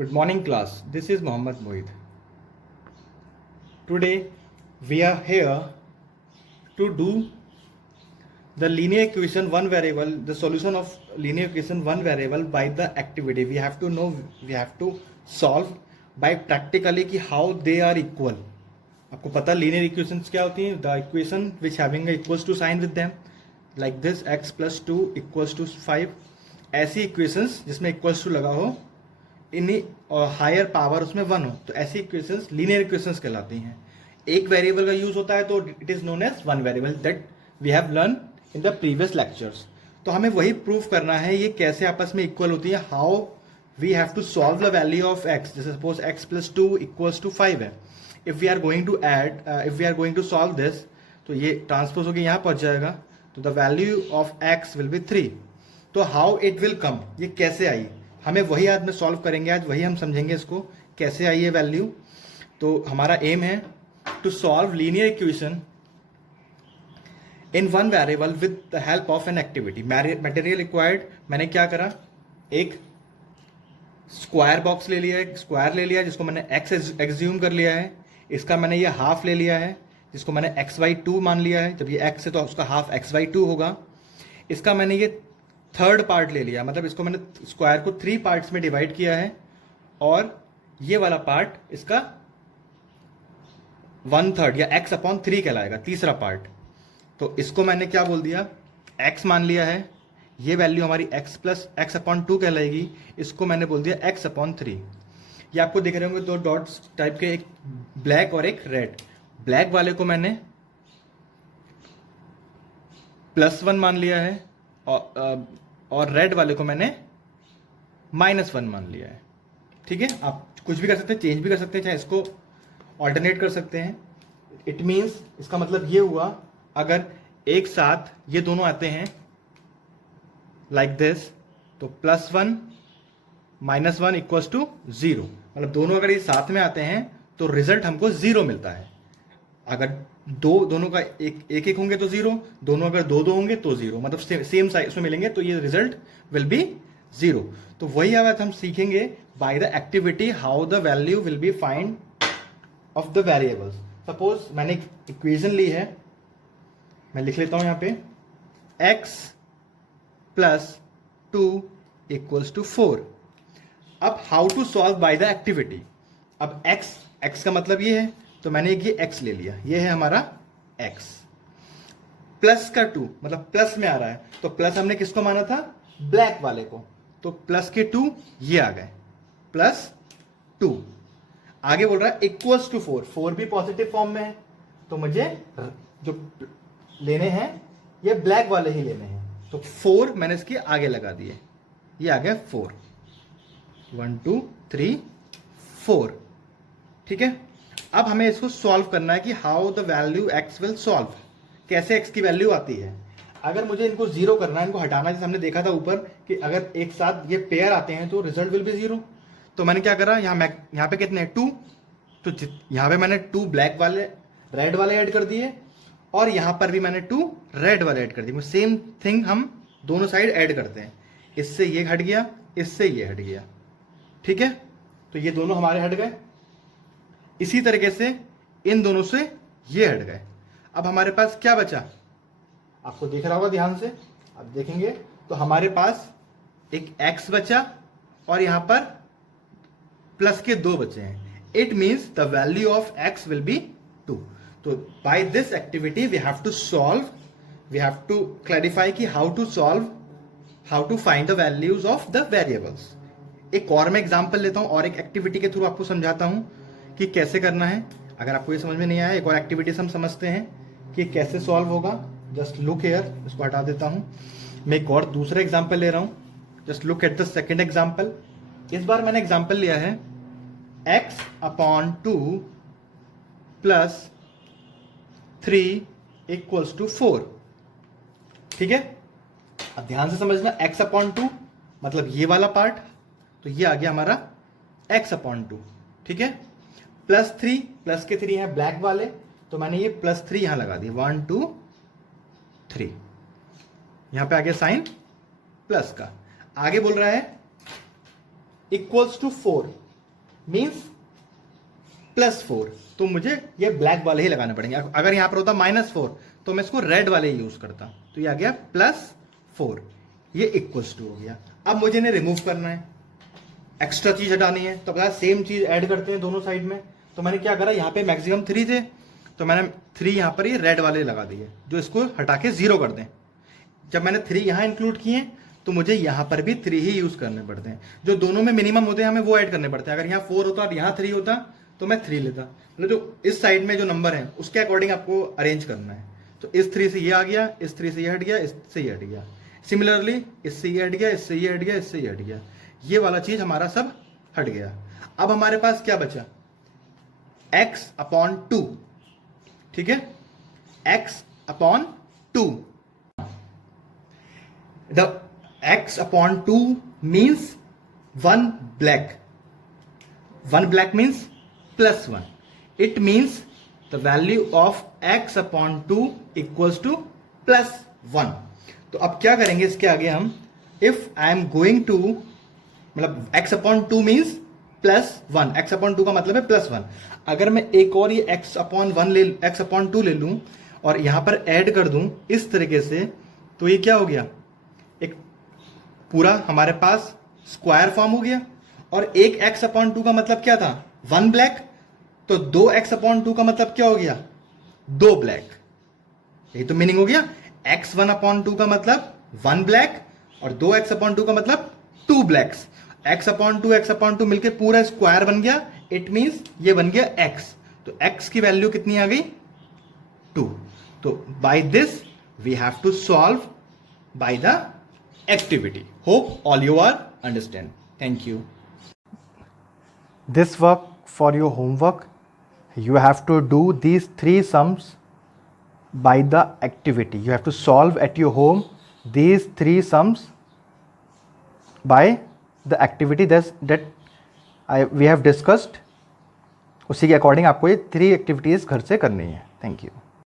Good morning, class. This is Mohammad Mohid. Today, we are here to do the linear equation one variable, the solution of linear equation one variable by the activity. We have to know, we have to solve by practically कि how they are equal. आपको पता linear equations क्या होती हैं? The equation which having a equals to sign with them, like this x plus 2 equals to 5. ऐसी equations जिसमें equals to लगा हो इन और हायर पावर उसमें 1 हो, तो ऐसी इक्वेशंस लीनियर इक्वेशंस कहलाती हैं. एक वेरिएबल का यूज होता है तो it is known as one variable that we have learn in the previous lectures. तो हमें वही प्रूफ करना है ये कैसे आपस में इक्वल होती है. How we have to solve the value of x. जैसे suppose x plus 2 equals to 5 है. If we are going to add, if we are going to solve this, तो ये ट्रांसपोज होकर यहाँ पहुंच जाएगा, तो the value of x will be 3. तो हाउ इट विल कम, ये कैसे आई, हमें वही आज में सॉल्व करेंगे. आज वही हम समझेंगे इसको कैसे आई है वैल्यू. तो हमारा एम है to solve linear equation in one variable with the help of an activity. Material required, मैंने क्या करा, एक स्क्वायर बॉक्स ले लिया, एक स्क्वायर ले लिया जिसको मैंने एक्स एग्ज्यूम कर लिया है. इसका मैंने ये हाफ ले लिया है जिसको मैंने x/2 मान लिया है. जब ये x है तो उसका हाफ x/2 होगा. इसका मैंने ये थर्ड पार्ट ले लिया, मतलब इसको मैंने स्क्वायर को 3 पार्ट्स में डिवाइड किया है और ये वाला पार्ट इसका 1/3 या x/3 कहलाएगा, तीसरा पार्ट. तो इसको मैंने क्या बोल दिया, x मान लिया है. ये वैल्यू हमारी x प्लस x/2 कहलाएगी. इसको मैंने बोल दिया x/3. ये आपको दिख रहे होंगे दो डॉट्स टाइप के, एक ब्लैक और एक रेड. ब्लैक वाले को मैंने +1 मान लिया है और रेड वाले को मैंने -1 मान लिया है. ठीक है, आप कुछ भी कर सकते हैं, चेंज भी कर सकते हैं, चाहे इसको ऑल्टरनेट कर सकते हैं. इट मीन्स, इसका मतलब ये हुआ, अगर एक साथ ये दोनों आते हैं लाइक दिस, तो +1 -1 इक्वल्स टू 0. मतलब दोनों अगर ये साथ में आते हैं तो रिजल्ट हमको 0 मिलता है. अगर दोनों का एक होंगे तो 0, दोनों अगर दो होंगे तो 0, मतलब सेम साइज में मिलेंगे तो ये रिजल्ट विल बी 0. तो वही बात हम सीखेंगे bye the activity, how the value will be find of the variables. Suppose मैंने एक इक्वेशन ली है, मैं लिख लेता हूं यहां पे, x प्लस 2 इक्वल्स टू 4. अब how to solve by the activity. अब x का मतलब ये है, तो मैंने ये x ले लिया, ये है हमारा x. प्लस का 2 मतलब प्लस में आ रहा है, तो प्लस हमने किसको माना था, ब्लैक वाले को, तो प्लस के 2 ये आ गए, +2. आगे बोल रहा है इक्वल्स टू 4. 4 भी पॉजिटिव फॉर्म में है, तो मुझे जो लेने हैं ये ब्लैक वाले ही लेने हैं. तो 4 मैंने इसके आगे लगा दिए, ये आ गया 4. 1 2 3 4. ठीक है, अब हमें इसको सॉल्व करना है कि how the value x will solve, कैसे x की वैल्यू आती है. अगर मुझे इनको 0 करना है, इनको हटाना, जैसे हमने देखा था ऊपर कि अगर एक साथ ये पेयर आते हैं तो रिजल्ट विल बी 0. तो मैंने क्या करा, यहाँ पे कितने 2, तो यहाँ पे मैंने 2 ब्लैक वाले रेड वाले ऐड कर दिए और यहाँ पर भी मैंने 2 रेड वाले ऐड कर दिए. सेम थिंग हम दोनों साइड ऐड करते हैं. इससे ये हट गया, इससे ये हट गया. ठीक है, तो ये दोनों हमारे हट गए. इसी तरीके से इन दोनों से ये हट गए. अब हमारे पास क्या बचा, आपको देख रहा होगा ध्यान से, अब देखेंगे तो हमारे पास एक x बचा और यहां पर प्लस के 2 बचे हैं. It means the value of x will be 2. तो by this activity we have to solve, we have to clarify कि how to solve, how to find the values of the variables. एक और मैं example लेता हूं और एक activity के थ्रू आपको समझाता हूं कि कैसे करना है. अगर आपको ये समझ में नहीं आया, एक और एक्टिविटी से हम समझते हैं कि कैसे सॉल्व होगा. जस्ट लुक हियर, इसको हटा देता हूं. मैं एक और दूसरा एग्जांपल ले रहा हूं. Just look at the second example. इस बार मैंने एग्जांपल लिया है x/2 प्लस 3 इक्वल्स टू 4. ठीक है, अब ध्यान से समझना, x/2 मतलब ये वाला पार्ट, तो ये आ गया हमारा x/2. ठीक है, +3, प्लस के 3 है ब्लैक वाले, तो मैंने ये +3 यहां लगा दिया. 1 2 3, यहां पे आ गया साइन प्लस का. आगे बोल रहा है इक्वल्स टू 4. मीन्स +4, तो मुझे ये ब्लैक वाले ही लगाने पड़ेंगे। अगर यहां पर होता -4 तो मैं इसको रेड वाले ही यूज करता, तो ये आ गया +4, ये इक्वल्स टू हो गया। अब मुझे इन्हें रिमूव करना है, एक्स्ट्रा चीज हटानी है, तो अब सेम चीज ऐड करते हैं दोनों साइड में। तो मैंने क्या करा, यहाँ पे मैक्सिमम 3 थे तो मैंने 3 यहाँ पर ये रेड वाले लगा दिए जो इसको हटा के 0 कर दें। जब मैंने 3 यहाँ इंक्लूड किए तो मुझे यहाँ पर भी 3 ही यूज करने पड़ते हैं, जो दोनों में मिनिमम होते हैं हमें वो ऐड करने पड़ते हैं। अगर यहाँ 4 होता और यहाँ 3 होता तो मैं 3 लेता, मतलब जो इस साइड में जो नंबर है उसके अकॉर्डिंग आपको अरेंज करना है। तो इस 3 से ये आ गया, इस 3 से ये हट गया, इससे ये हट गया, सिमिलरली इससे ये हट गया, इससे ये हट गया, इससे ये हट गया, ये वाला चीज हमारा सब हट गया। अब हमारे पास क्या बचा, x/2, ठीक है, x/2, the x/2 means 1 black, 1 black means +1, it means the value of x/2 equals to +1। तो अब क्या करेंगे इसके आगे हम, if I am going to, मतलब x/2 मीन्स +1, x/2 का मतलब है +1। अगर मैं एक और ये x/2 ले लूं और यहां पर ऐड कर दूं इस तरीके से, तो ये क्या हो गया, एक पूरा हमारे पास स्क्वायर फॉर्म हो गया। और एक x/2 का मतलब क्या था, 1 ब्लैक, तो 2 x/2 का मतलब क्या हो गया, 2 ब्लैक। यही तो मीनिंग हो गया, x1/2 का मतलब 1 ब्लैक और 2 x/2 का मतलब 2 ब्लैक्स। x/2 मिलके पूरा स्क्वायर बन गया, इट मींस ये बन गया x। तो x की वैल्यू कितनी आ गई, 2। तो by this we have to solve by the activity. Hope all you are understand. Thank you. This work for your homework, you have to do these 3 sums by the activity. You have to solve at your home these 3 sums by the activity that we have discussed. उसी के according आपको ये 3 activities घर से करनी है। Thank you.